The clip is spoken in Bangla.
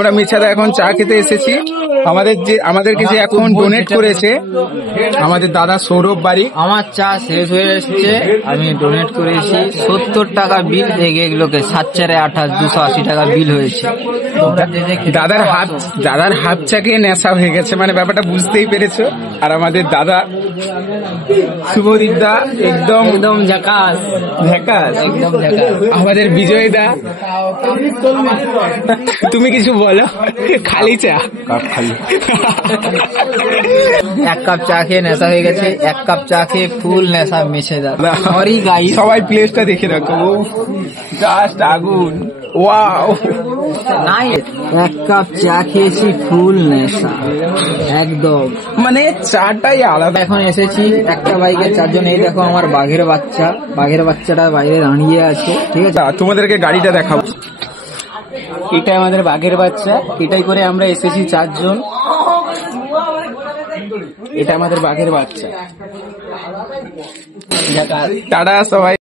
আমরা মিছাদা এখন চা খেতে এসেছি। আমাদেরকে যে এখন ডোনেট করেছে আমাদের দাদা সৌরভ বাড়ি। আমার চা শেষ হয়ে এসছে, আমি ডোনেট করেছি 70 টাকা বিল। এগুলোকে 7 4 28 280 টাকা বিল হয়েছে। দাদার হাফ চাকে নেশা হয়ে গেছে, মানে ব্যাপারটা বুঝতেই পেরেছো। আর আমাদের দাদা শুভদীপ দা একদম ঝাকাস। আমাদের বিজয় দা, তুমি কিছু বলো। খালি চা খালি। 1 কাপ চা খেয়ে নেশা হয়ে গেছে, 1 কাপ চা খেয়ে ফুল নেশা মিশে যাবে। সরি গাইস, সবাই প্লেসটা দেখে রাখো, জাস্ট আগুন। Wow, nice. 1 কাপ চা খেয়েছি, ফুল নেশা একদম, মানে চাটাই আলাদা। এখন এসেছি একটা বাইকে 4 জন। এই দেখো আমার বাঘের বাচ্চাটা বাইরে দাঁড়িয়ে আছে, ঠিক আছে। তোমাদেরকে গাড়িটা দেখাবো। এটা আমাদের বাঘের বাচ্চা, এটাই করে আমরা এসেছি 4 জন। এটা আমাদের বাঘের বাচ্চা। টাটা সবাই।